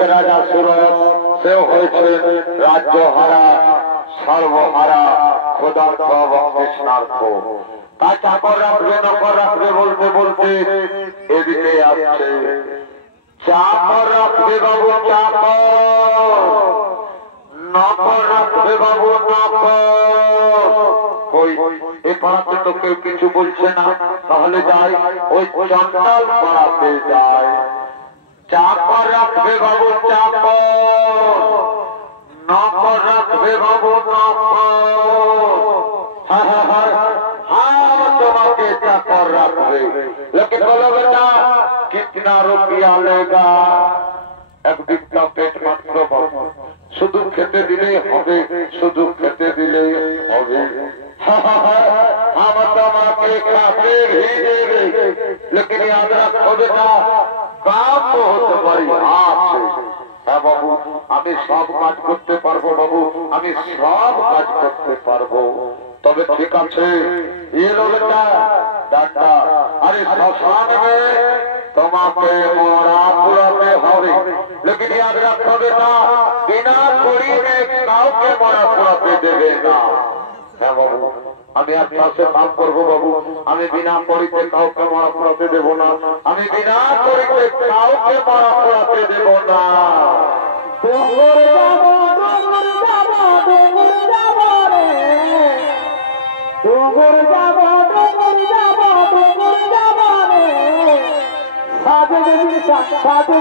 হচ্ছে রাজা সুরত, সেও হয়েছে রাজ্যহারা, সর্বহারা, ক্ষুধার্ত এবং তৃষ্ণার্ত। তা চাকর রাখবে নকর রাখবে বলতে বলতে এদিকে আসছে। চাকর রাখবে বাবু চাকর, নকর রাখবে বাবু নকর। কই এ পাড়াতে তো কেউ কিছু বলছে না, তাহলে যাই ওই চন্ডাল পাড়াতে যায়। চাকর রাখবে বাবু চাকর, নকর রাখবে বাবু নকর। তোমাকে চাকর রাখবে, लेकिन बोलो बेटा कितना रुपया लेगा? एक दिन का पेट मात्र बाबू, শুধু খেতে দিলেই হবে, শুধু খেতে দিলেই হবে। हम তোমাকে खाते भी देंगे, लेकिन याद रखो बेटा काम बहुत बड़ी हाथ से। হ্যাঁ বাবু, আমি সব কাজ করতে পারবো বাবু, আমি সব কাজ করতে পারবো। তবে ঠিক আছে এলো বেটা ডাক্তার, আরে শ্মশান में তোমাকে মরা পুরাতে হবে, लेकिन याद रखो बेटा बिना कोड़ी में কাউকে মরা পুরাতে দেবে না। হ্যাঁ বাবু, আমি আপনার সাথে কাজ করবো বাবু, আমি বিনা কড়িতে কাউকে মরা পুরাতে দেব না, আমি বিনা কড়িতে কাউকে মরা পুরাতে দেব না। সাধু